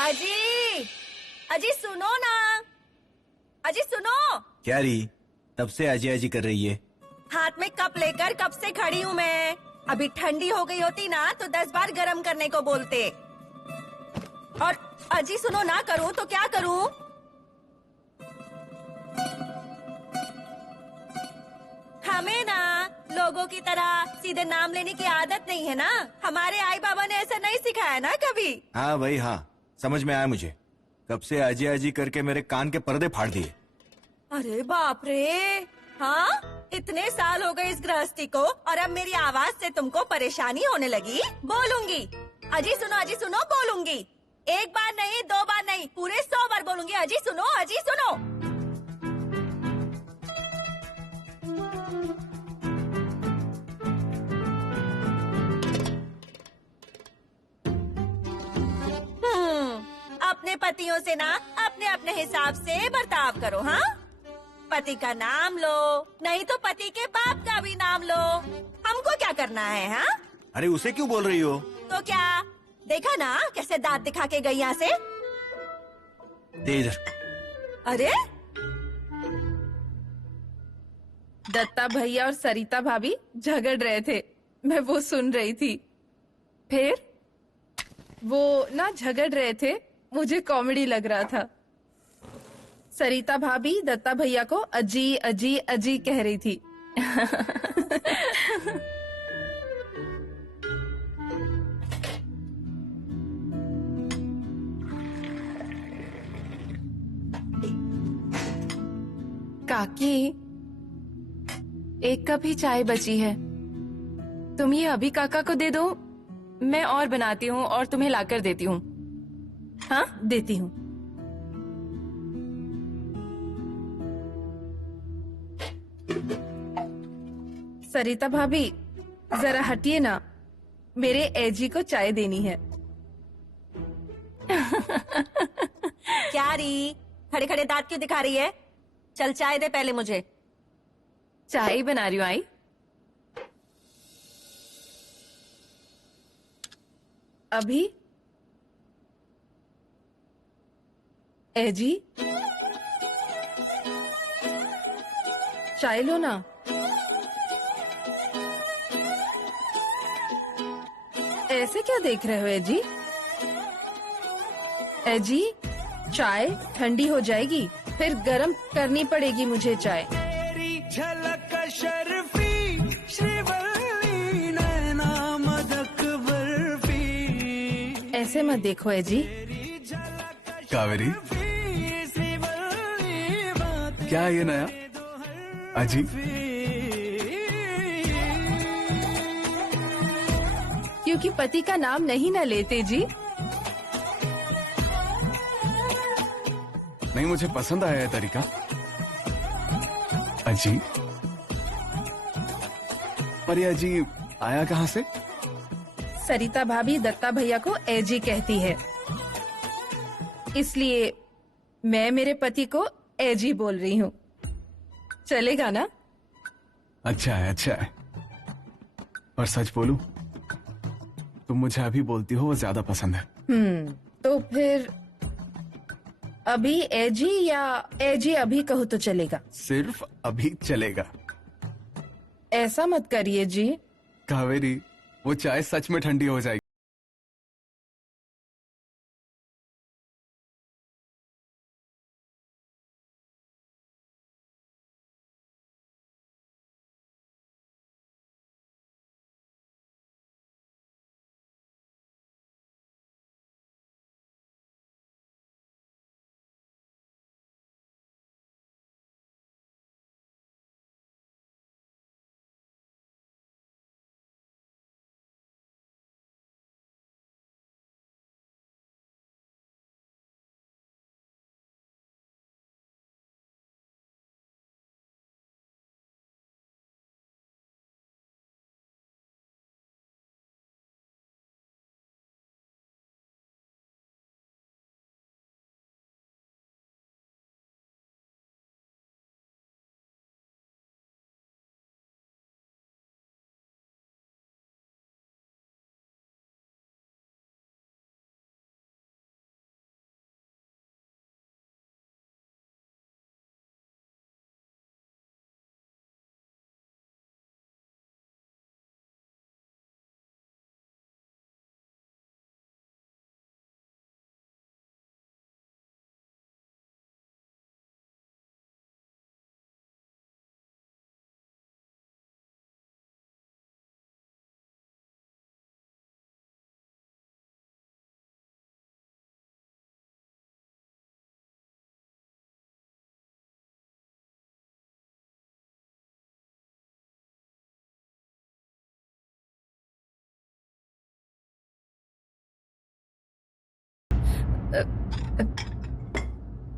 अजी, अजी सुनो ना। अजी सुनो। क्या रही? तब से अजी अजी कर रही है। हाथ में कप लेकर कब से खड़ी हूँ मैं। अभी ठंडी हो गई होती ना तो 10 बार गर्म करने को बोलते। और अजी सुनो ना, करूँ तो क्या करूँ? हमें ना लोगों की तरह सीधे नाम लेने की आदत नहीं है ना। हमारे आई बाबा ने ऐसा नहीं सिखाया ना कभी। हाँ भाई हाँ, समझ में आया मुझे। कब से अजी अजी करके मेरे कान के पर्दे फाड़ दिए। अरे बाप रे। हाँ, इतने साल हो गए इस गृहस्थी को और अब मेरी आवाज से तुमको परेशानी होने लगी। बोलूंगी। अजी सुनो बोलूंगी। एक बार नहीं, 2 बार नहीं, पूरे 100 बार बोलूंगी। अजी सुनो, अजी सुनो। अपने पतियों से ना अपने अपने हिसाब से बर्ताव करो। हाँ, पति का नाम लो, नहीं तो पति के बाप का भी नाम लो। हमको क्या करना है? हाँ, अरे उसे क्यों बोल रही हो? तो क्या देखा ना कैसे दांत दिखा के गई यहाँ से। दे इधर। अरे दत्ता भैया और सरिता भाभी झगड़ रहे थे, मैं वो सुन रही थी। फिर वो ना झगड़ रहे थे, मुझे कॉमेडी लग रहा था। सरिता भाभी दत्ता भैया को अजी अजी अजी कह रही थी। काकी, एक कप ही चाय बची है, तुम ये अभी काका को दे दो, मैं और बनाती हूँ और तुम्हें लाकर देती हूँ। हाँ, देती हूँ। सरिता भाभी जरा हटिए ना, मेरे एजी को चाय देनी है। क्या री, खड़े खड़े दांत क्यों दिखा रही है? चल चाय दे पहले मुझे। चाय ही बना रही हूँ। आई अभी एजी चाय लो ना। ऐसे क्या देख रहे हो एजी? एजी, चाय ठंडी हो जाएगी, फिर गरम करनी पड़ेगी मुझे चाय। तेरी झलक शर्फी श्रीवल्ली नैना मदक बर्फी। ऐसे मत देखो एजी। कावेरी, क्या है ये नया? अजी, क्योंकि पति का नाम नहीं ना लेते जी। नहीं, मुझे पसंद आया है तरीका। अजी, पर ये अजी आया कहाँ से? सरिता भाभी दत्ता भैया को एजी कहती है, इसलिए मैं मेरे पति को एजी बोल रही हूँ। चलेगा ना? अच्छा है, अच्छा है। और सच बोलूं, तुम मुझे अभी बोलती हो वो ज्यादा पसंद है। तो फिर अभी एजी या एजी अभी कहो तो चलेगा? सिर्फ अभी चलेगा। ऐसा मत करिए जी। कावेरी, वो चाय सच में ठंडी हो जाएगी।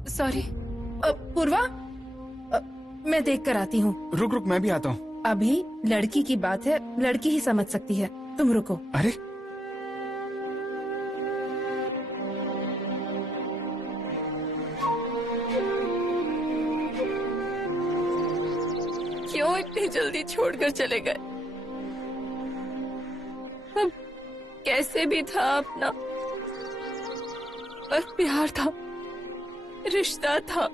सॉरी पूर्वा, मैं देख कर आती हूँ। रुक रुक, मैं भी आता हूँ। अभी लड़की की बात है, लड़की ही समझ सकती है, तुम रुको। अरे क्यों इतनी जल्दी छोड़कर चले गए? अब कैसे भी था अपना, पर प्यार था, रिश्ता था।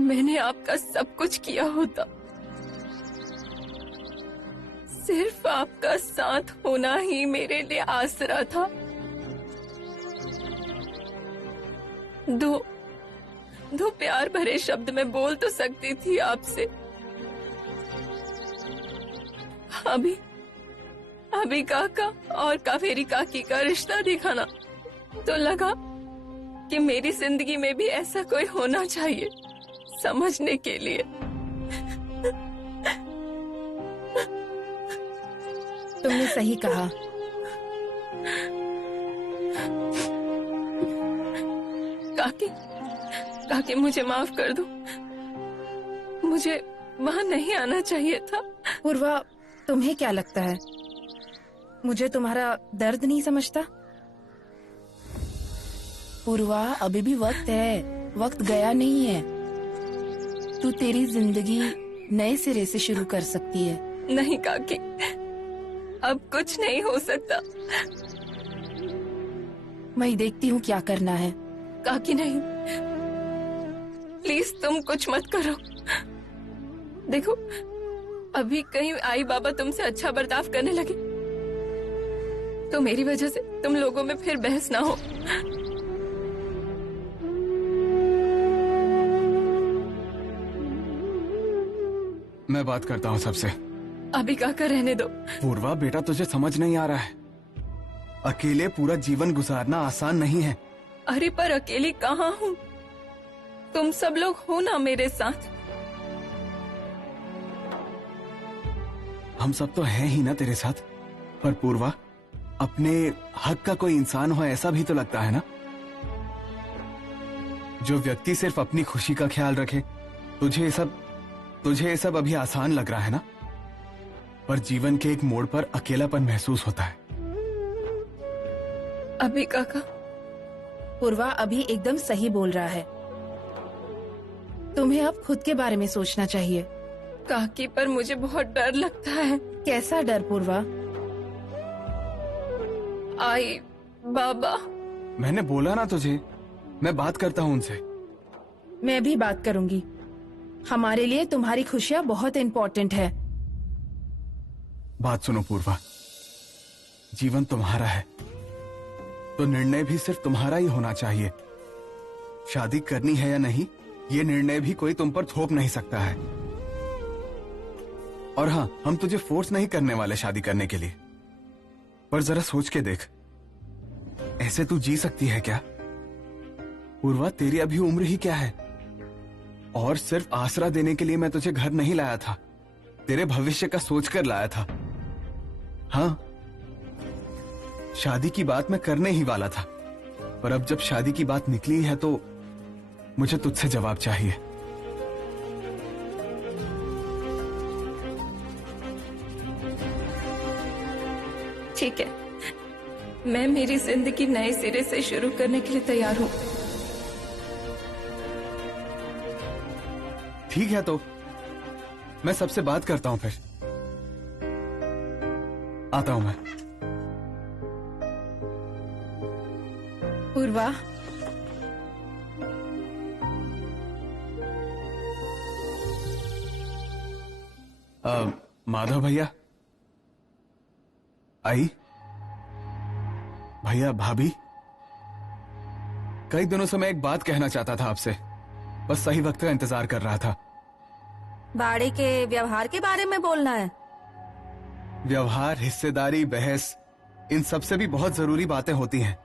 मैंने आपका सब कुछ किया होता, सिर्फ आपका साथ होना ही मेरे लिए आसरा था। दो प्यार भरे शब्द मैं बोल तो सकती थी आपसे। अभी काका और कावेरी काकी का रिश्ता देखा ना, तो लगा कि मेरी जिंदगी में भी ऐसा कोई होना चाहिए समझने के लिए। तुमने सही कहा। काकी मुझे माफ कर दो, मुझे वहाँ नहीं आना चाहिए था। पूर्वा, तुम्हें क्या लगता है मुझे तुम्हारा दर्द नहीं समझता? पूर्वा, अभी भी वक्त है, वक्त गया नहीं है। तू तेरी जिंदगी नए सिरे से शुरू कर सकती है। नहीं काकी, अब कुछ नहीं हो सकता। मैं देखती हूँ क्या करना है। काकी नहीं, प्लीज तुम कुछ मत करो। देखो, अभी कहीं आई बाबा तुमसे अच्छा बर्ताव करने लगे तो मेरी वजह से तुम लोगों में फिर बहस ना हो। मैं बात करता हूँ सबसे। अभी काका रहने दो। पूर्वा बेटा, तुझे समझ नहीं आ रहा है, अकेले पूरा जीवन गुजारना आसान नहीं है। अरे पर अकेली कहाँ हूँ, तुम सब लोग हो ना मेरे साथ। हम सब तो हैं ही ना तेरे साथ। पर पूर्वा, अपने हक का कोई इंसान हो ऐसा भी तो लगता है ना। जो व्यक्ति सिर्फ अपनी खुशी का ख्याल रखे। तुझे ये सब अभी आसान लग रहा है ना, पर जीवन के एक मोड़ पर अकेलापन महसूस होता है। अभी काका, पूर्वा अभी एकदम सही बोल रहा है। तुम्हें अब खुद के बारे में सोचना चाहिए। काकी, पर मुझे बहुत डर लगता है। कैसा डर पूर्वा? आई बाबा। मैंने बोला ना तुझे, मैं बात करता हूँ उनसे। मैं भी बात करूंगी। हमारे लिए तुम्हारी खुशियाँ बहुत इम्पोर्टेंट है। बात सुनो पूर्वा, जीवन तुम्हारा है तो निर्णय भी सिर्फ तुम्हारा ही होना चाहिए। शादी करनी है या नहीं, ये निर्णय भी कोई तुम पर थोप नहीं सकता है। और हाँ, हम तुझे फोर्स नहीं करने वाले शादी करने के लिए। पर जरा सोच के देख, ऐसे तू जी सकती है क्या? पूर्वा, तेरी अभी उम्र ही क्या है? और सिर्फ आसरा देने के लिए मैं तुझे घर नहीं लाया था, तेरे भविष्य का सोचकर लाया था। हाँ, शादी की बात मैं करने ही वाला था, पर अब जब शादी की बात निकली है तो मुझे तुझसे जवाब चाहिए। ठीक है, मैं मेरी जिंदगी नए सिरे से शुरू करने के लिए तैयार हूँ। ठीक है, तो मैं सबसे बात करता हूं, फिर आता हूं मैं। पूर्वा, माधव भैया, आई भैया, भाभी, कई दिनों से मैं एक बात कहना चाहता था आपसे, बस सही वक्त का इंतजार कर रहा था। बाड़े के व्यवहार के बारे में बोलना है? व्यवहार, हिस्सेदारी, बहस, इन सब से भी बहुत जरूरी बातें होती हैं।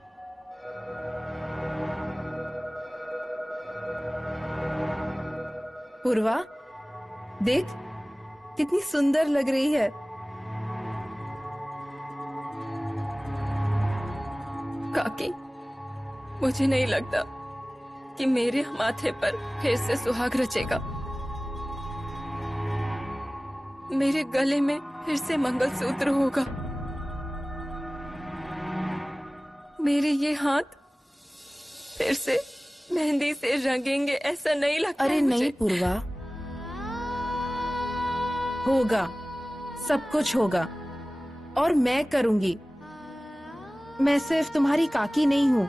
पूर्वा, देख कितनी सुंदर लग रही है। काकी, मुझे नहीं लगता कि मेरे माथे पर फिर से सुहाग रचेगा। मेरे गले में फिर से मंगलसूत्र होगा। मेरे ये हाथ फिर से मेहंदी से रंगेंगे, ऐसा नहीं लगता। अरे मुझे। नहीं पूर्वा, होगा, सब कुछ होगा और मैं करूंगी। मैं सिर्फ तुम्हारी काकी नहीं हूँ,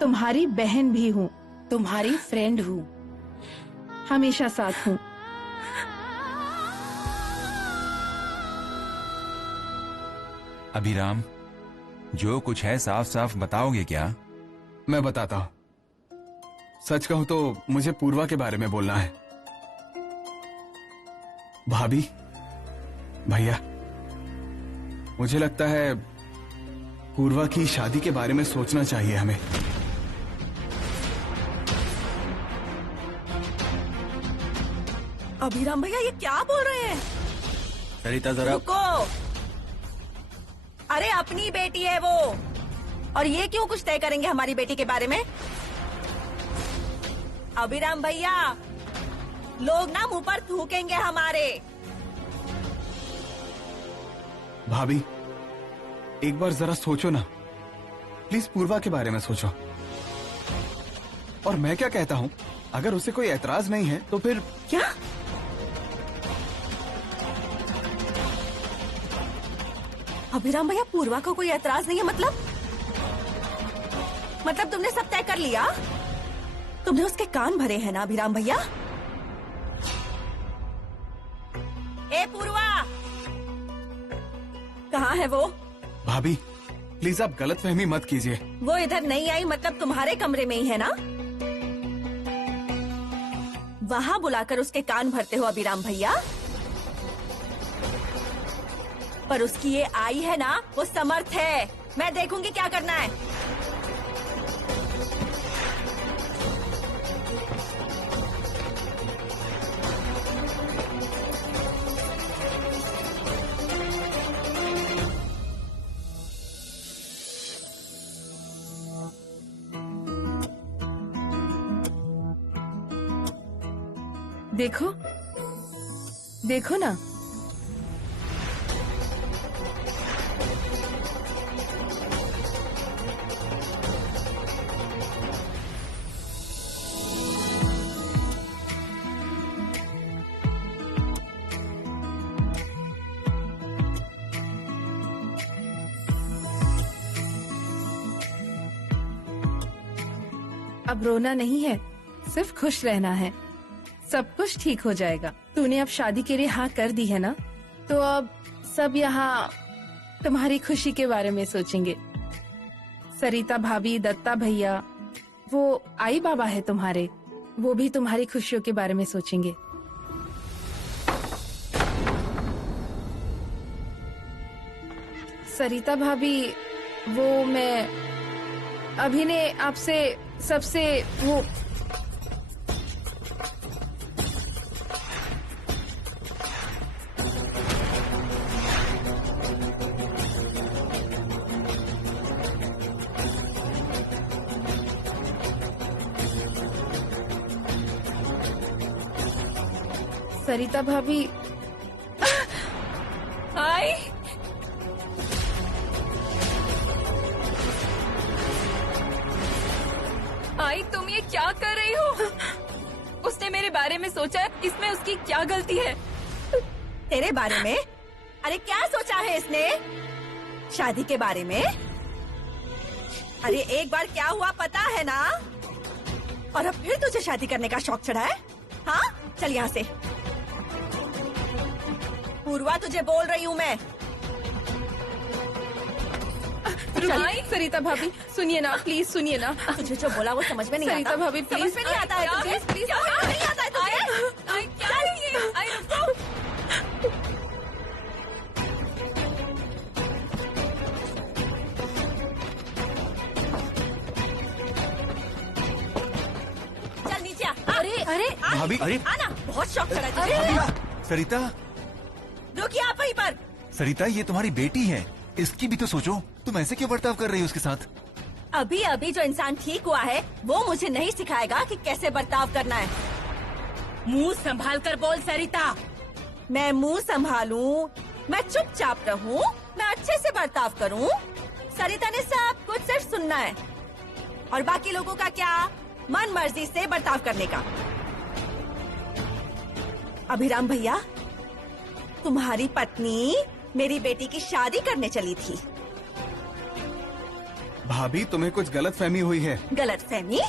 तुम्हारी बहन भी हूँ, तुम्हारी फ्रेंड हूँ, हमेशा साथ हूँ। अभिराम, जो कुछ है साफ साफ बताओगे क्या? मैं बताता हूं। सच कहूं तो मुझे पूर्वा के बारे में बोलना है। भाभी, भैया, मुझे लगता है पूर्वा की शादी के बारे में सोचना चाहिए हमें। अभिराम भैया ये क्या बोल रहे हैं? सरिता जरा रुको। अरे अपनी बेटी है वो, और ये क्यों कुछ तय करेंगे हमारी बेटी के बारे में? अभिराम भैया, लोग ना मुंह पर थूकेंगे हमारे। भाभी, एक बार जरा सोचो ना, प्लीज पूर्वा के बारे में सोचो। और मैं क्या कहता हूं, अगर उसे कोई एतराज नहीं है तो फिर क्या? अभिराम भैया, पूर्वा को कोई एतराज नहीं है मतलब तुमने सब तय कर लिया? तुमने उसके कान भरे हैं ना अभिराम भैया? ए पूर्वा, कहाँ है वो? भाभी प्लीज आप गलतफहमी मत कीजिए। वो इधर नहीं आई मतलब तुम्हारे कमरे में ही है ना? वहाँ बुलाकर उसके कान भरते हो अभिराम भैया? पर उसकी ये आई है ना, वो समर्थ है। मैं देखूंगी क्या करना है। देखो, देखो ना, अब रोना नहीं है, सिर्फ खुश रहना है। सब कुछ ठीक हो जाएगा। तूने अब शादी के लिए हाँ कर दी है ना, तो अब सब यहाँ तुम्हारी खुशी के बारे में सोचेंगे। सरिता भाभी, दत्ता भैया, वो आई बाबा है तुम्हारे, वो भी तुम्हारी खुशियों के बारे में सोचेंगे। सरिता भाभी, वो मैं अभी ने आपसे सबसे वो सरिता भाभी आई। आई, तुम ये क्या कर रही हो? उसने मेरे बारे में सोचा है, इसमें उसकी क्या गलती है? तेरे बारे में? अरे क्या सोचा है इसने? शादी के बारे में? अरे एक बार क्या हुआ पता है ना? और अब फिर तुझे शादी करने का शौक चढ़ा है? हाँ, चल यहाँ से। पूर्वा, तुझे बोल रही हूँ मैं। रुकिए, सरिता भाभी सुनिए ना, प्लीज सुनिए ना। तुझे जो बोला वो समझ में नहीं आता। सरिता भाभी प्लीज, समझ में नहीं आता है तुझे? प्लीज समझ में नहीं आता है तुझे? क्या है ये? आई रुको। चल नीचे आ। अरे भाभी, अरे आना, बहुत शौक चढ़ा तुझे। सरिता, रुकिए आप वहीं पर। सरिता ये तुम्हारी बेटी है, इसकी भी तो सोचो। तुम ऐसे क्यों बर्ताव कर रही हो उसके साथ? अभी अभी जो इंसान ठीक हुआ है वो मुझे नहीं सिखाएगा कि कैसे बर्ताव करना है। मुंह संभाल कर बोल सरिता। मैं मुंह संभालूं, मैं चुपचाप रहूं, मैं अच्छे से बर्ताव करूं। सरिता ने सब कुछ सिर्फ सुनना है और बाकी लोगों का क्या, मन मर्जी से बर्ताव करने का। अभिराम भैया, तुम्हारी पत्नी मेरी बेटी की शादी करने चली थी। भाभी तुम्हें कुछ गलत फहमी हुई है। गलतफहमी?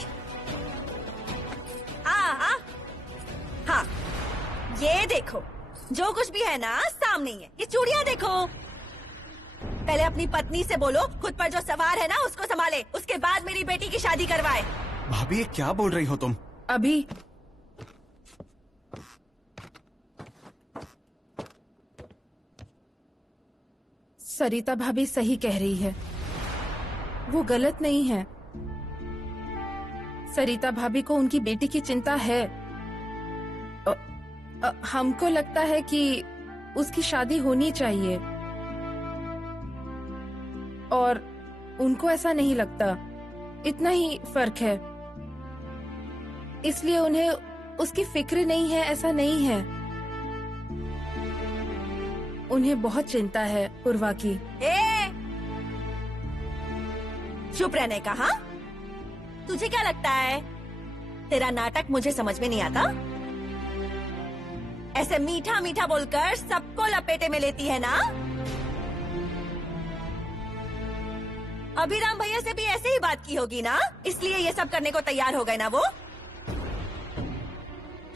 हाँ, ये देखो, जो कुछ भी है ना सामने ही है। ये चूड़ियाँ देखो। पहले अपनी पत्नी से बोलो खुद पर जो सवार है ना उसको संभाले, उसके बाद मेरी बेटी की शादी करवाए। भाभी ये क्या बोल रही हो तुम? अभी सरिता भाभी सही कह रही है, वो गलत नहीं है। सरिता भाभी को उनकी बेटी की चिंता है। हमको लगता है कि उसकी शादी होनी चाहिए और उनको ऐसा नहीं लगता। इतना ही फर्क है, इसलिए उन्हें उसकी फिक्र नहीं है, ऐसा नहीं है। उन्हें बहुत चिंता है पूर्वा की। चुप रहने का। हाँ, तुझे क्या लगता है तेरा नाटक मुझे समझ में नहीं आता? ऐसे मीठा मीठा बोलकर सबको लपेटे में लेती है ना? अभिराम भैया से भी ऐसे ही बात की होगी ना, इसलिए ये सब करने को तैयार हो गए ना वो।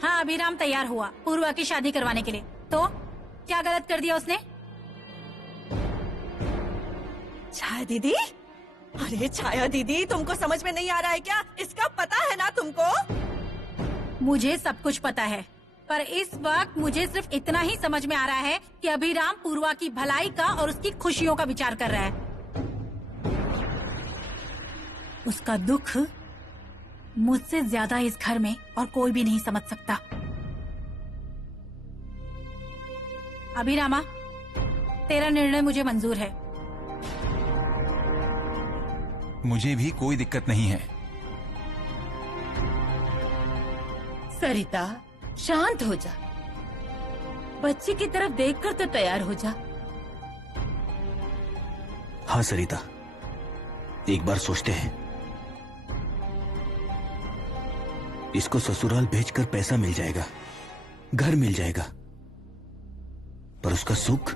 हाँ, अभिराम तैयार हुआ पूर्वा की शादी करवाने के लिए। तो क्या गलत कर दिया उसने? छाया दीदी, अरे छाया दीदी, तुमको समझ में नहीं आ रहा है क्या? इसका पता है ना तुमको? मुझे सब कुछ पता है, पर इस वक्त मुझे सिर्फ इतना ही समझ में आ रहा है कि अभिराम पूर्वा की भलाई का और उसकी खुशियों का विचार कर रहा है। उसका दुख मुझसे ज्यादा इस घर में और कोई भी नहीं समझ सकता। अभिरामा, तेरा निर्णय मुझे मंजूर है। मुझे भी कोई दिक्कत नहीं है। सरिता, शांत हो जा। बच्चे की तरफ देखकर तो तैयार हो जा। हाँ सरिता, एक बार सोचते हैं। इसको ससुराल भेजकर पैसा मिल जाएगा, घर मिल जाएगा, पर उसका सुख,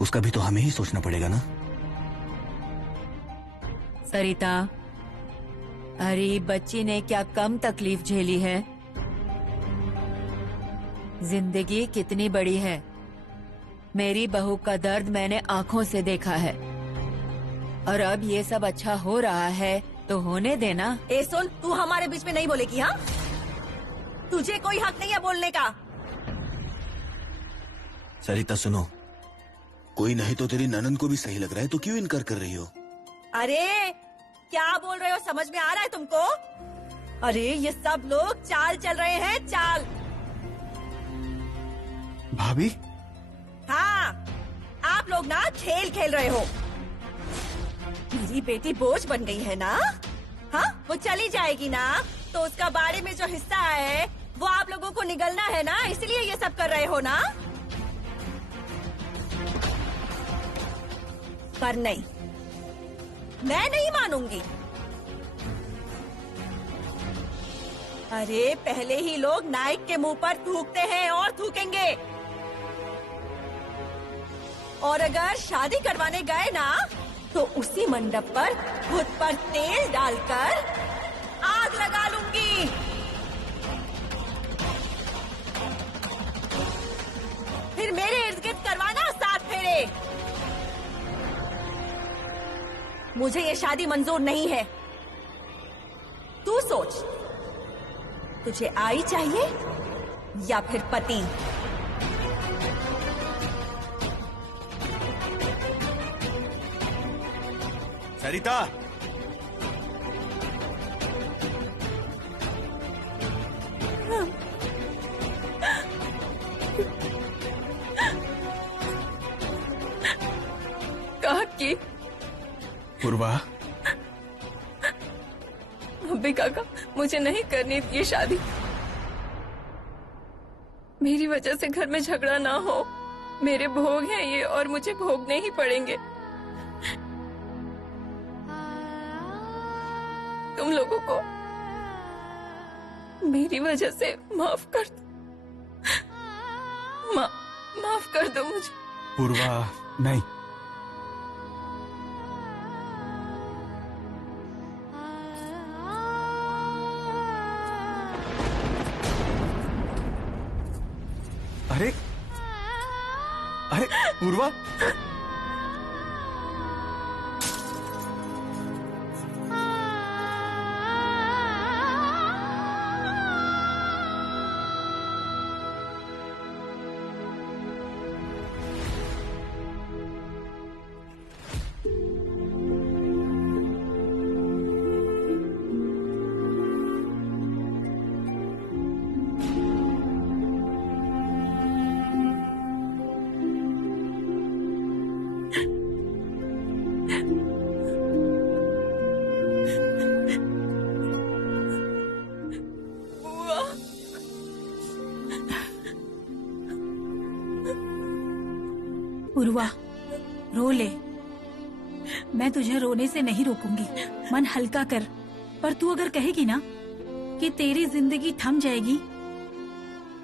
उसका भी तो हमें ही सोचना पड़ेगा ना। सरिता, अरे बच्ची ने क्या कम तकलीफ झेली है? जिंदगी कितनी बड़ी है। मेरी बहू का दर्द मैंने आंखों से देखा है, और अब ये सब अच्छा हो रहा है तो होने देना। ए सुन, तू हमारे बीच में नहीं बोलेगी। हाँ, तुझे कोई हक नहीं है बोलने का। सरिता सुनो, कोई नहीं तो तेरी ननद को भी सही लग रहा है, तो क्यों इनकार कर रही हो? अरे क्या बोल रहे हो, समझ में आ रहा है तुमको? अरे ये सब लोग चाल चल रहे हैं, चाल। भाभी हाँ, आप लोग ना खेल खेल रहे हो। मेरी बेटी बोझ बन गई है ना? हाँ, वो चली जाएगी ना तो उसका बाड़े में जो हिस्सा है वो आप लोगों को निगलना है ना, इसलिए ये सब कर रहे हो ना? पर नहीं, मैं नहीं मानूंगी। अरे पहले ही लोग नायक के मुंह पर थूकते हैं और थूकेंगे, और अगर शादी करवाने गए ना तो उसी मंडप पर खुद पर तेल डालकर आग लगा लूंगी। फिर मेरे इर्द गिर्द करवाना 7 फेरे। मुझे ये शादी मंजूर नहीं है। तू सोच, तुझे आई चाहिए या फिर पति? सरिता, कहा कि पूर्वा, भी काका, मुझे नहीं करनी ये शादी। मेरी वजह से घर में झगड़ा ना हो। मेरे भोग हैं ये और मुझे भोगने ही पड़ेंगे। तुम लोगों को मेरी वजह से माफ कर दो। माफ कर दो मुझे। पूर्वा, नहीं। अरे अरे पूर्वा, पूर्वा, रो ले। मैं तुझे रोने से नहीं रोकूंगी, मन हल्का कर। पर तू अगर कहेगी ना कि तेरी जिंदगी थम जाएगी,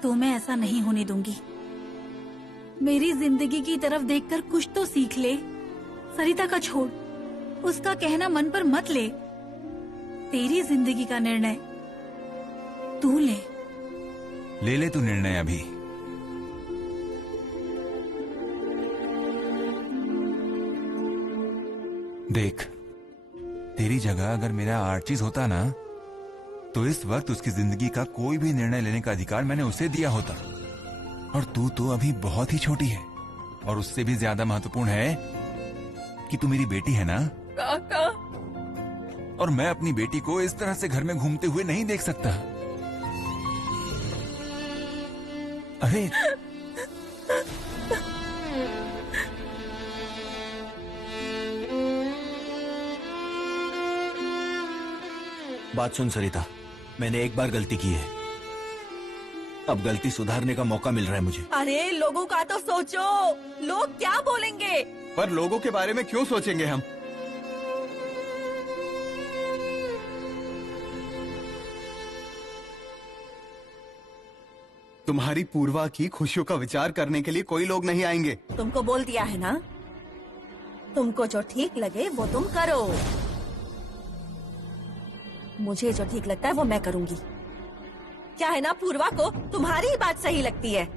तो मैं ऐसा नहीं होने दूंगी। मेरी जिंदगी की तरफ देखकर कुछ तो सीख ले। सरिता का छोड़, उसका कहना मन पर मत ले। तेरी जिंदगी का निर्णय तू ले तू निर्णय अभी। देख, तेरी जगह अगर मेरा आर्चिज होता ना, तो इस वक्त उसकी जिंदगी का कोई भी निर्णय लेने का अधिकार मैंने उसे दिया होता। और तू तो अभी बहुत ही छोटी है, और उससे भी ज्यादा महत्वपूर्ण है कि तू मेरी बेटी है ना काका। और मैं अपनी बेटी को इस तरह से घर में घूमते हुए नहीं देख सकता। अरे बात सुन सरिता, मैंने एक बार गलती की है, अब गलती सुधारने का मौका मिल रहा है मुझे। अरे लोगों का तो सोचो, लोग क्या बोलेंगे। पर लोगों के बारे में क्यों सोचेंगे हम? तुम्हारी पूर्वा की खुशियों का विचार करने के लिए कोई लोग नहीं आएंगे। तुमको बोल दिया है ना, तुमको जो ठीक लगे वो तुम करो। मुझे जो ठीक लगता है वो मैं करूंगी। क्या है ना, पूर्वा को तुम्हारी ही बात सही लगती है।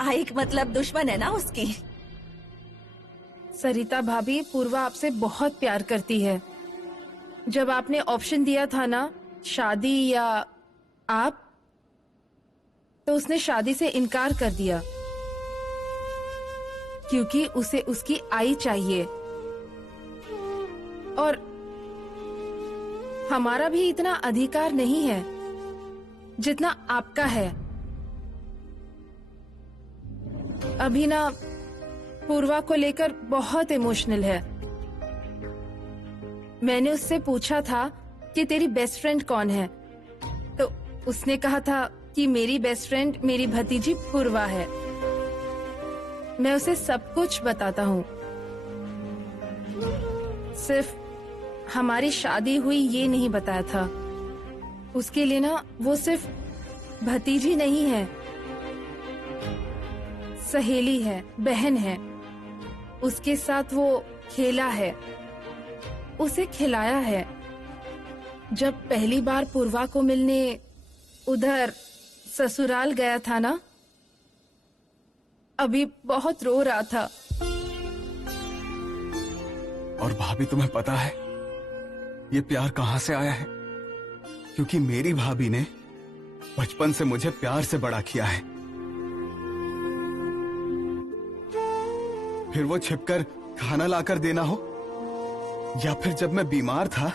आइक मतलब दुश्मन है ना उसकी। सरिता भाभी, पूर्वा आपसे बहुत प्यार करती है। जब आपने ऑप्शन दिया था ना, शादी या आप, तो उसने शादी से इनकार कर दिया, क्योंकि उसे उसकी आई चाहिए। और हमारा भी इतना अधिकार नहीं है जितना आपका है। अभी ना पूर्वा को लेकर बहुत इमोशनल है। मैंने उससे पूछा था कि तेरी बेस्ट फ्रेंड कौन है, तो उसने कहा था कि मेरी बेस्ट फ्रेंड मेरी भतीजी पूर्वा है। मैं उसे सब कुछ बताता हूँ, सिर्फ हमारी शादी हुई ये नहीं बताया था। उसके लिए ना वो सिर्फ भतीजी नहीं है, सहेली है, बहन है। उसके साथ वो खेला है, उसे खिलाया है। जब पहली बार पूर्वा को मिलने उधर ससुराल गया था ना, अभी बहुत रो रहा था। और भाभी, तुम्हें पता है ये प्यार कहां से आया है? क्योंकि मेरी भाभी ने बचपन से मुझे प्यार से बड़ा किया है। फिर वो छिपकर खाना लाकर देना हो, या फिर जब मैं बीमार था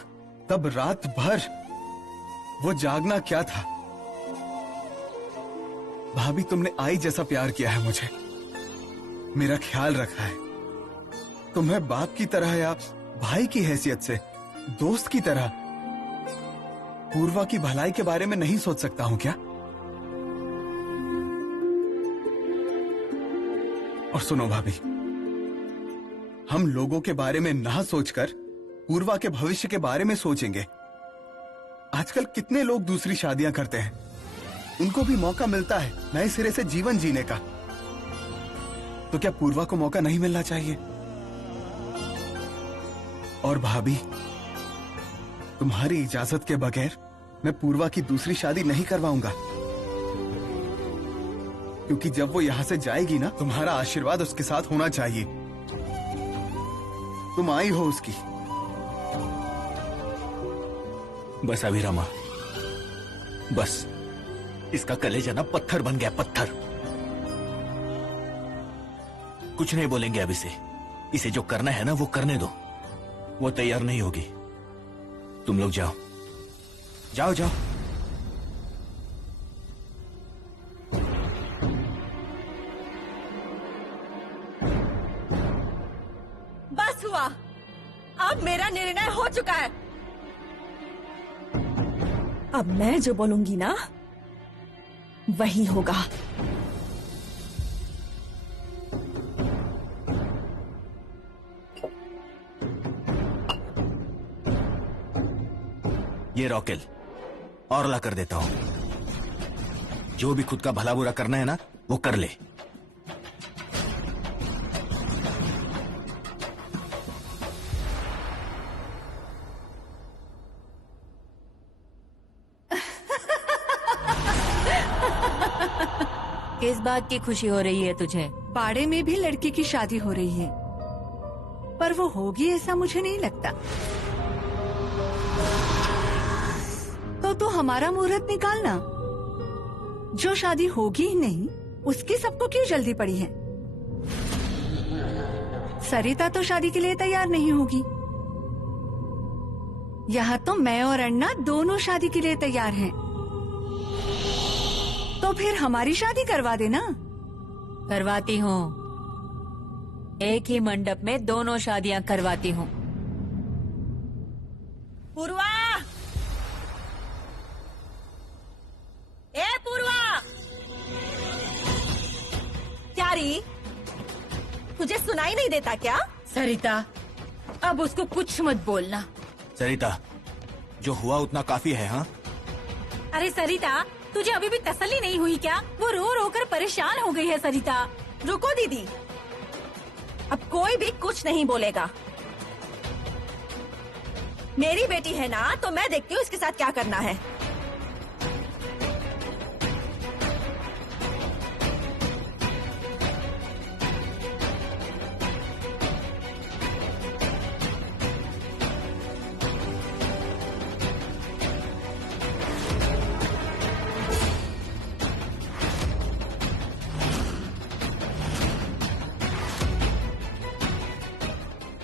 तब रात भर वो जागना क्या था। भाभी, तुमने आई जैसा प्यार किया है मुझे, मेरा ख्याल रखा है। तुम्हें बाप की तरह या भाई की हैसियत से, दोस्त की तरह पूर्वा की भलाई के बारे में नहीं सोच सकता हूं क्या? और सुनो भाभी, हम लोगों के बारे में ना सोचकर पूर्वा के भविष्य के बारे में सोचेंगे। आजकल कितने लोग दूसरी शादियां करते हैं, उनको भी मौका मिलता है नए सिरे से जीवन जीने का। तो क्या पूर्वा को मौका नहीं मिलना चाहिए? और भाभी, तुम्हारी इजाजत के बगैर मैं पूर्वा की दूसरी शादी नहीं करवाऊंगा, क्योंकि जब वो यहां से जाएगी ना, तुम्हारा आशीर्वाद उसके साथ होना चाहिए। तुम आई हो उसकी। बस अभिरामा, बस। इसका कलेजा ना पत्थर बन गया, पत्थर। कुछ नहीं बोलेंगे अब इसे जो करना है ना वो करने दो। वो तैयार नहीं होगी। तुम लोग जाओ, जाओ जाओ। बस हुआ, अब मेरा निर्णय हो चुका है। अब मैं जो बोलूंगी ना वही होगा। ये रॉकेल और ला कर देता हूं। जो भी खुद का भला बुरा करना है ना वो कर ले। किस बात की खुशी हो रही है तुझे? पाड़े में भी लड़की की शादी हो रही है, पर वो होगी ऐसा मुझे नहीं लगता। तो हमारा मुहूर्त निकालना। जो शादी होगी ही नहीं, उसकी सबको क्यों जल्दी पड़ी है? सरिता तो शादी के लिए तैयार नहीं होगी। यहाँ तो मैं और अन्ना दोनों शादी के लिए तैयार हैं। तो फिर हमारी शादी करवा देना। करवाती हूँ। एक ही मंडप में दोनों शादियाँ करवाती हूँ। पूर्वा, ए पूर्वा, क्या री? तुझे सुनाई नहीं देता क्या? सरिता, अब उसको कुछ मत बोलना। सरिता, जो हुआ उतना काफी है। हाँ, अरे सरिता, तुझे अभी भी तसल्ली नहीं हुई क्या? वो रो रो कर परेशान हो गई है सरिता। रुको दीदी, अब कोई भी कुछ नहीं बोलेगा। मेरी बेटी है ना, तो मैं देखती हूँ इसके साथ क्या करना है।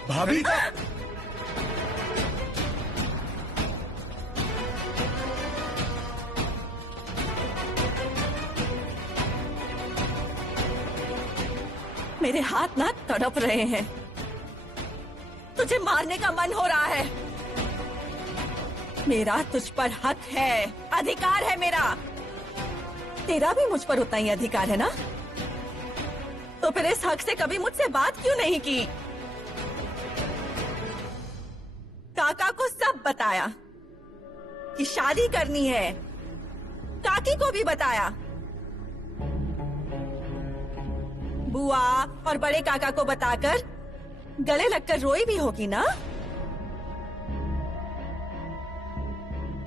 भाभी, मेरे हाथ ना तड़प रहे हैं। तुझे मारने का मन हो रहा है। मेरा तुझ पर हक है, अधिकार है मेरा। तेरा भी मुझ पर उतना ही अधिकार है ना? तो फिर इस हक से कभी मुझसे बात क्यों नहीं की? काका को सब बताया कि शादी करनी है। काकी को भी बताया। बुआ और बड़े काका को बताकर गले लगकर रोई भी होगी ना?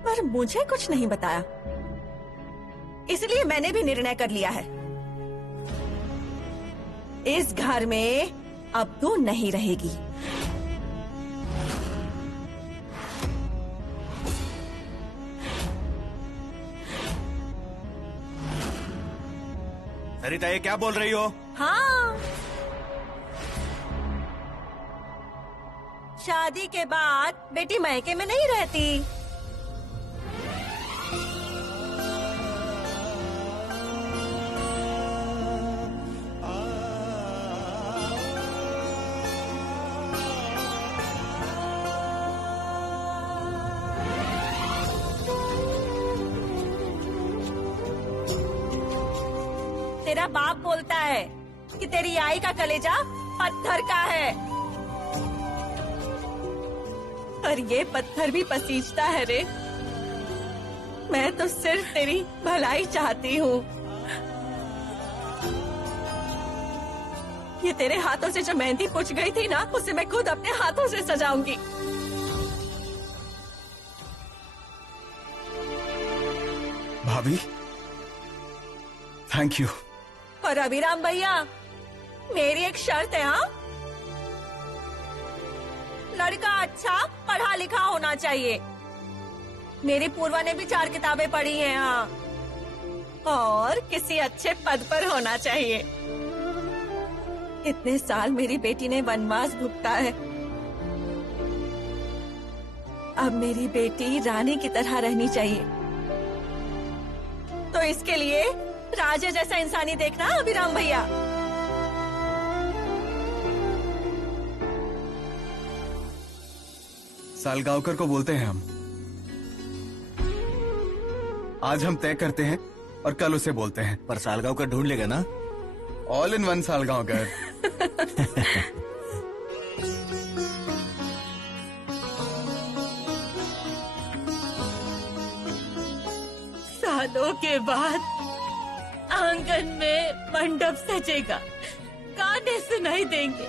पर मुझे कुछ नहीं बताया। इसलिए मैंने भी निर्णय कर लिया है। इस घर में अब तू नहीं रहेगी। सरिता, ये क्या बोल रही हो? हाँ, शादी के बाद बेटी मायके में नहीं रहती। तेरा बाप बोलता है कि तेरी आई का कलेजा पत्थर का है, और ये पत्थर भी पसीजता है रे। मैं तो सिर्फ तेरी भलाई चाहती हूँ। ये तेरे हाथों से जो मेहंदी पुछ गई थी ना, उसे मैं खुद अपने हाथों से सजाऊंगी। भाभी, थैंक यू। और अभिराम भैया, मेरी एक शर्त है। हाँ, लड़का अच्छा पढ़ा लिखा होना चाहिए। मेरी पूर्वा ने भी 4 किताबें पढ़ी हैं। हाँ, और किसी अच्छे पद पर होना चाहिए। इतने साल मेरी बेटी ने वनवास भुगता है, अब मेरी बेटी रानी की तरह रहनी चाहिए। तो इसके लिए राजा जैसा इंसानी देखना अभिराम भैया। सालगांवकर को बोलते हैं हम। आज हम तय करते हैं और कल उसे बोलते हैं। पर सालगांवकर ढूंढ लेगा ना? All in one Salgaocar. सालों के बाद आंगन में मंडप सजेगा, गाने सुनाई देंगे,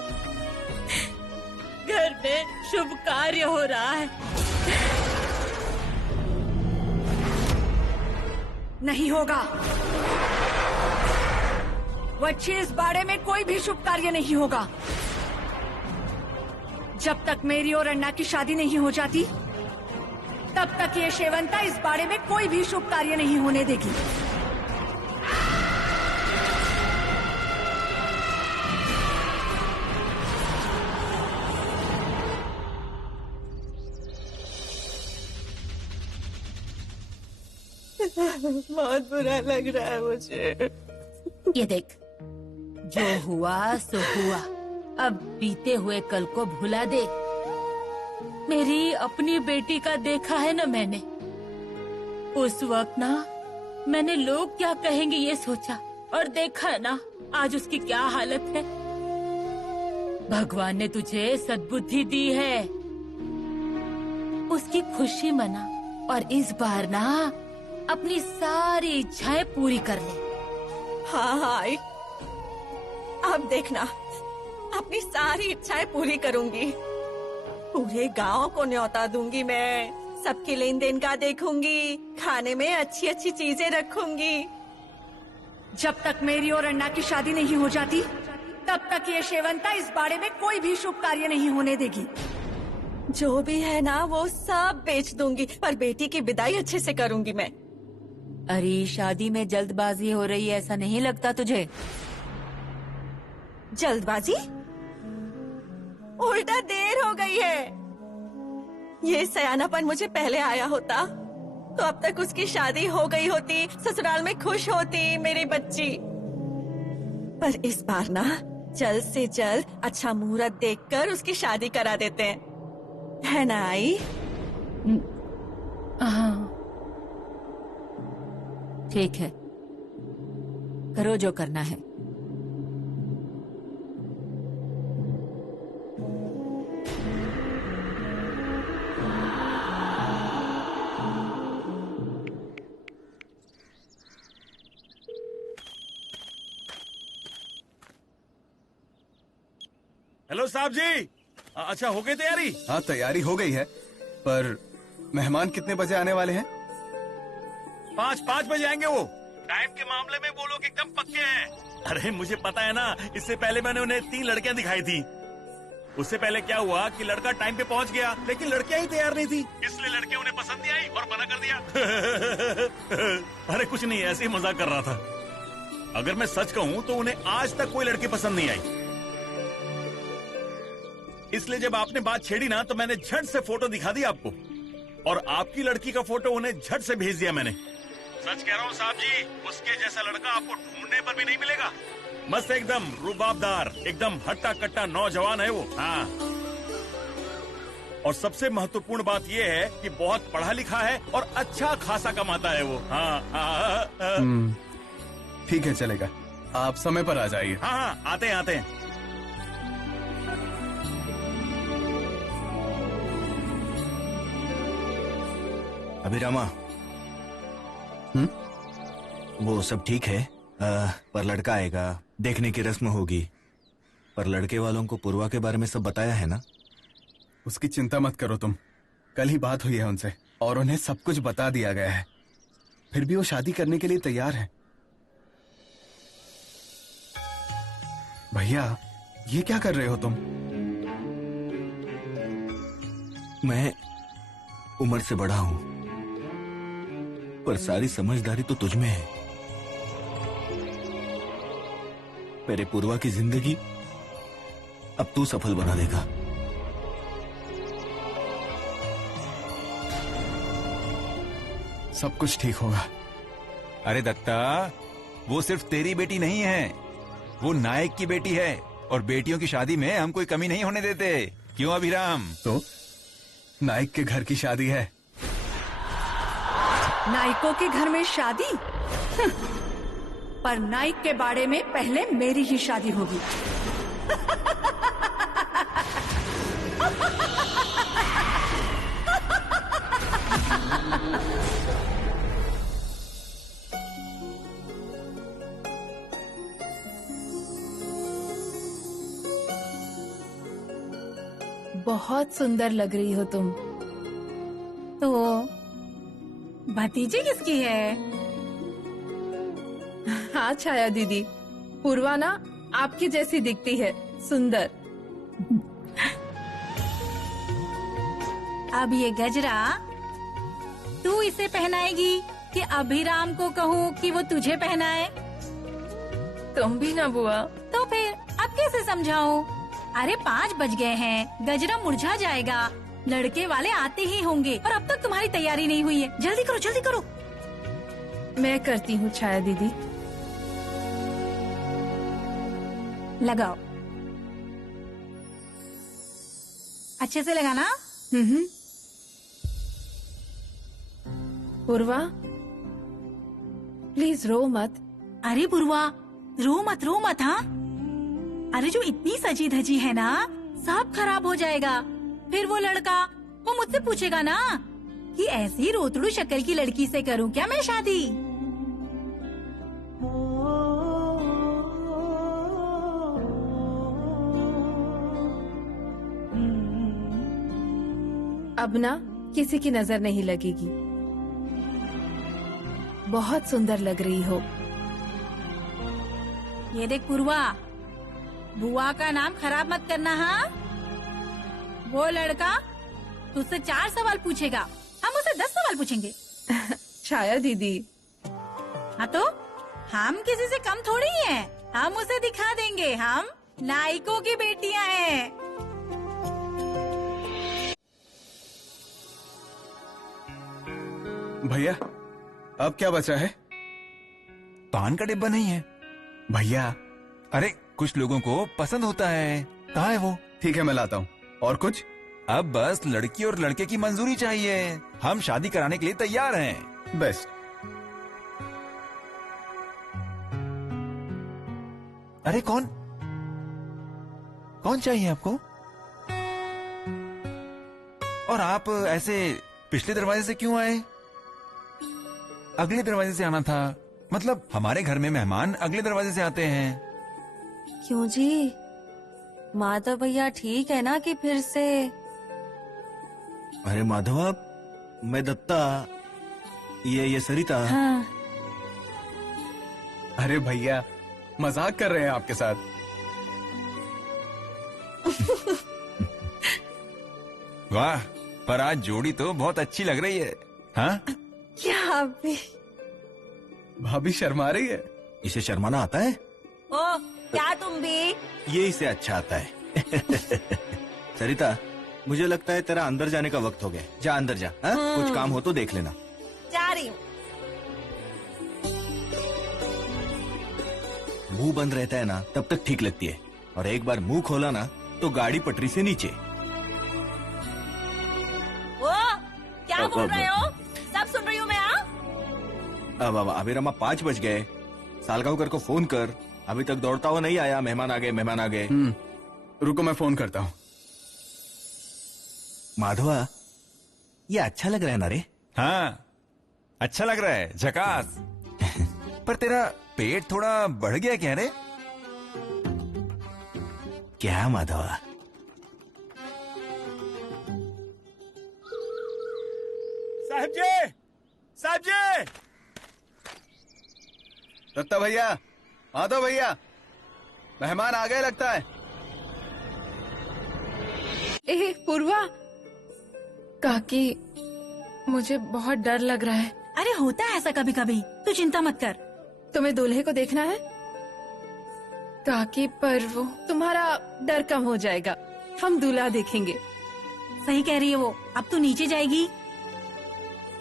घर में शुभ कार्य हो रहा है। नहीं होगा वच्छी, इस बाड़े में कोई भी शुभ कार्य नहीं होगा। जब तक मेरी और अन्ना की शादी नहीं हो जाती, तब तक ये शेवंता इस बाड़े में कोई भी शुभ कार्य नहीं होने देगी। बहुत बुरा लग रहा है मुझे। ये देख, जो हुआ सो हुआ, अब बीते हुए कल को भुला दे। मेरी अपनी बेटी का देखा है ना मैंने, उस वक्त ना मैंने लोग क्या कहेंगे ये सोचा, और देखा है ना आज उसकी क्या हालत है। भगवान ने तुझे सद्बुद्धि दी है, उसकी खुशी मना, और इस बार ना अपनी सारी इच्छाएं पूरी कर ले। हाँ हाँ, अब देखना, अपनी सारी इच्छाएं पूरी करूंगी। पूरे गांव को न्योता दूंगी मैं, सबके लेन देन का देखूंगी, खाने में अच्छी अच्छी चीजें रखूंगी। जब तक मेरी और अन्ना की शादी नहीं हो जाती, तब तक ये शेवंता इस बाड़े में कोई भी शुभ कार्य नहीं होने देगी। जो भी है ना वो सब बेच दूंगी, पर बेटी की विदाई अच्छे से करूंगी मैं। अरे शादी में जल्दबाजी हो रही है, ऐसा नहीं लगता तुझे? जल्दबाजी? उल्टा देर हो गई है। ये सयानापन मुझे पहले आया होता तो अब तक उसकी शादी हो गई होती, ससुराल में खुश होती मेरी बच्ची। पर इस बार ना जल्द से जल्द अच्छा मुहूर्त देखकर उसकी शादी करा देते हैं, है ना आई? हाँ ठीक है, करो जो करना है। हेलो साहब जी, अच्छा हो गई तैयारी? हाँ, तैयारी हो गई है, पर मेहमान कितने बजे आने वाले हैं? 5 बजे आएंगे वो। टाइम के मामले में वो लोग एकदम पक्के हैं। अरे मुझे पता है ना, इससे पहले मैंने उन्हें 3 लड़कियां दिखाई थी। उससे पहले क्या हुआ कि लड़का टाइम पे पहुंच गया, लेकिन लड़कियां ही तैयार नहीं थी, इसलिए लड़कियां उन्हें पसंद नहीं आई और मना कर दिया। अरे कुछ नहीं, ऐसे ही मजाक कर रहा था। अगर मैं सच कहूँ तो उन्हें आज तक कोई लड़की पसंद नहीं आई, इसलिए जब आपने बात छेड़ी ना तो मैंने झट से फोटो दिखा दी आपको, और आपकी लड़की का फोटो उन्हें झट से भेज दिया मैंने। सच कह रहा हूँ साहब जी, उसके जैसा लड़का आपको ढूंढने पर भी नहीं मिलेगा। मस्त एकदम रुबाबदार, एकदम हट्टा कट्टा नौजवान है वो। हाँ, और सबसे महत्वपूर्ण बात ये है कि बहुत पढ़ा लिखा है और अच्छा खासा कमाता है वो। हाँ, ठीक है, चलेगा। आप समय पर आ जाइए। हाँ हाँ, आते हैं आते हैं। अभिरामा, वो सब ठीक है, पर लड़का आएगा, देखने की रस्म होगी। पर लड़के वालों को पूर्वा के बारे में सब बताया है ना? उसकी चिंता मत करो तुम, कल ही बात हुई है उनसे और उन्हें सब कुछ बता दिया गया है। फिर भी वो शादी करने के लिए तैयार है। भैया, ये क्या कर रहे हो तुम? मैं उम्र से बड़ा हूं, पर सारी समझदारी तो तुझ में है। मेरे पूर्वा की जिंदगी अब तू सफल बना देगा। सब कुछ ठीक होगा। अरे दत्ता, वो सिर्फ तेरी बेटी नहीं है, वो नायक की बेटी है, और बेटियों की शादी में हम कोई कमी नहीं होने देते। क्यों अभिराम? तो नायक के घर की शादी है। नायकों के घर में शादी? पर नायक के बाड़े में पहले मेरी ही शादी होगी। बहुत सुंदर लग रही हो तुम। तो भतीजी किसकी है? हाँ छाया दीदी, पूर्वा ना आपकी जैसी दिखती है, सुंदर। अब ये गजरा तू इसे पहनाएगी कि अभिराम को कहूँ कि वो तुझे पहनाए? तुम भी ना बुआ। तो फिर अब कैसे समझाऊं? अरे 5 बज गए हैं, गजरा मुरझा जाएगा, लड़के वाले आते ही होंगे और अब तक तुम्हारी तैयारी नहीं हुई है। जल्दी करो जल्दी करो। मैं करती हूँ छाया दीदी। लगाओ, अच्छे से लगाना। पूर्वा प्लीज रो मत। अरे पूर्वा, रो मत हाँ। अरे जो इतनी सजी धजी है ना, सब खराब हो जाएगा। फिर वो लड़का वो मुझसे पूछेगा ना कि ऐसी रोतड़ू शक्ल की लड़की से करूं क्या मैं शादी? अब ना किसी की नजर नहीं लगेगी। बहुत सुंदर लग रही हो। ये देख पूर्वा, बुआ का नाम खराब मत करना हाँ। वो लड़का तुझसे 4 सवाल पूछेगा, हम उसे 10 सवाल पूछेंगे। छाया दीदी, हाँ तो हम किसी से कम थोड़ी हैं, हम उसे दिखा देंगे हम नायकों की बेटियां हैं। भैया, अब क्या बचा है? पान का डिब्बा नहीं है भैया। अरे कुछ लोगों को पसंद होता है, कहाँ है वो? ठीक है, मैं लाता हूँ। और कुछ? अब बस लड़की और लड़के की मंजूरी चाहिए, हम शादी कराने के लिए तैयार हैं। बेस्ट। अरे कौन चाहिए आपको? और आप ऐसे पिछले दरवाजे से क्यों आए? अगले दरवाजे से आना था। मतलब हमारे घर में मेहमान अगले दरवाजे से आते हैं। क्यों जी? माधव भैया ठीक है ना कि फिर से? अरे माधवा, मैं दत्ता, ये सरिता। हाँ। अरे भैया, मजाक कर रहे हैं आपके साथ। वाह, पर आज जोड़ी तो बहुत अच्छी लग रही है। हाँ? क्या भी? भाभी शर्मा रही है। इसे शर्माना आता है? ओ, क्या तुम भी? ये इसे अच्छा आता है। सरिता, मुझे लगता है तेरा अंदर जाने का वक्त हो गया। जा अंदर जा, हा? कुछ काम हो तो देख लेना। जा रही हूँ। मुंह बंद रहता है ना तब तक ठीक लगती है, और एक बार मुंह खोला ना तो गाड़ी पटरी से नीचे। ओ, क्या बोल रहे हो? सब सुन रही हूँ मैं। अब अभिरामा 5 बज गए। सालगांवकर को फोन कर, अभी तक दौड़ता हुआ नहीं आया। मेहमान आ गए, मेहमान आ गए। रुको मैं फोन करता हूँ। माधवा, ये अच्छा लग रहा है ना रे? हाँ, अच्छा लग रहा है, झकास। पर तेरा पेट थोड़ा बढ़ गया क्या रे? क्या माधवा? साहब जी, साहब जी। दत्ता भैया, माधव भैया, मेहमान आ गए लगता है। ए पूर्वा, काकी मुझे बहुत डर लग रहा है। अरे होता है ऐसा कभी कभी, तू चिंता मत कर। तुम्हें दूल्हे को देखना है काकी, पर वो तुम्हारा डर कम हो जाएगा, हम दूल्हा देखेंगे। सही कह रही है वो। अब तू नीचे जाएगी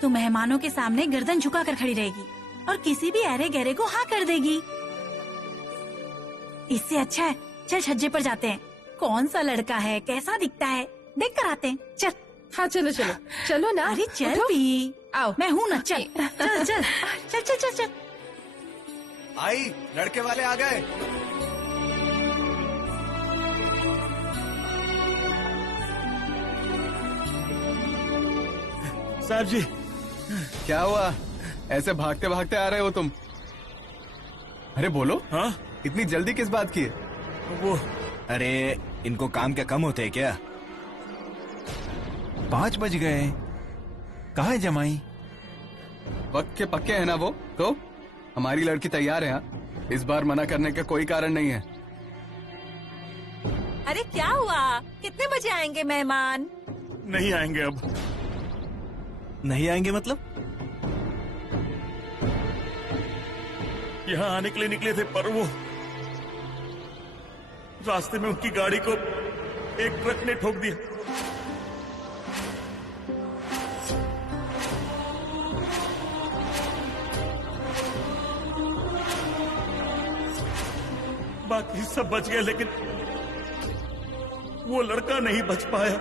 तो मेहमानों के सामने गर्दन झुका कर खड़ी रहेगी और किसी भी अरे गहरे को हाँ कर देगी। इससे अच्छा है चल छज्जे पर जाते हैं। कौन सा लड़का है, कैसा दिखता है, देख कर आते हैं। चल। हाँ चलो चलो चलो ना। अरे चल उठो। भी, आओ। मैं हूँ ना। चल चल चल चल चल चल चल। आई, लड़के वाले आ गए। साहब जी, क्या हुआ? ऐसे भागते भागते आ रहे हो तुम? अरे बोलो। हाँ? इतनी जल्दी किस बात की है? वो अरे इनको काम क्या कम होते हैं क्या? 5 बज गए, कहाँ है जमाई? वक्त के पक्के है ना वो तो? हमारी लड़की तैयार है। हाँ, इस बार मना करने का कोई कारण नहीं है। अरे क्या हुआ? कितने बजे आएंगे मेहमान? नहीं आएंगे अब। नहीं आएंगे मतलब? यहाँ आने के लिए निकले थे, पर वो रास्ते में उनकी गाड़ी को एक ट्रक ने ठोक दिया। बाकी सब बच गए, लेकिन वो लड़का नहीं बच पाया।